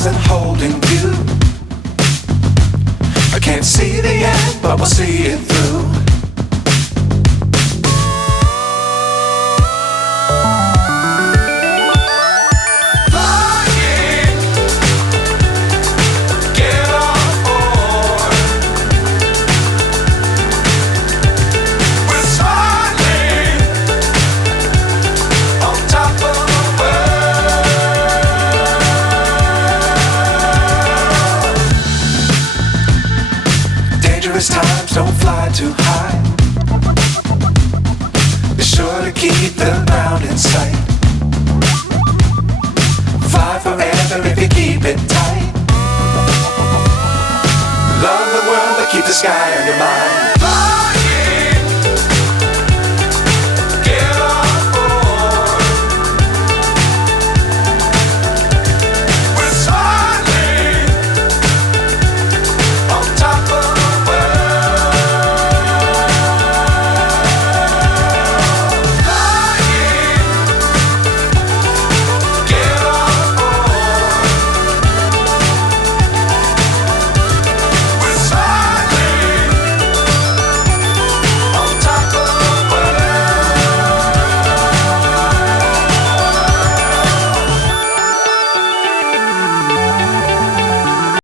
stars and holding you. I can't see the end, but we'll see it through. Times don't fly too high. Be sure to keep the ground in sight. Fly forever if you keep it tight. Love the world but keep the sky on your mind.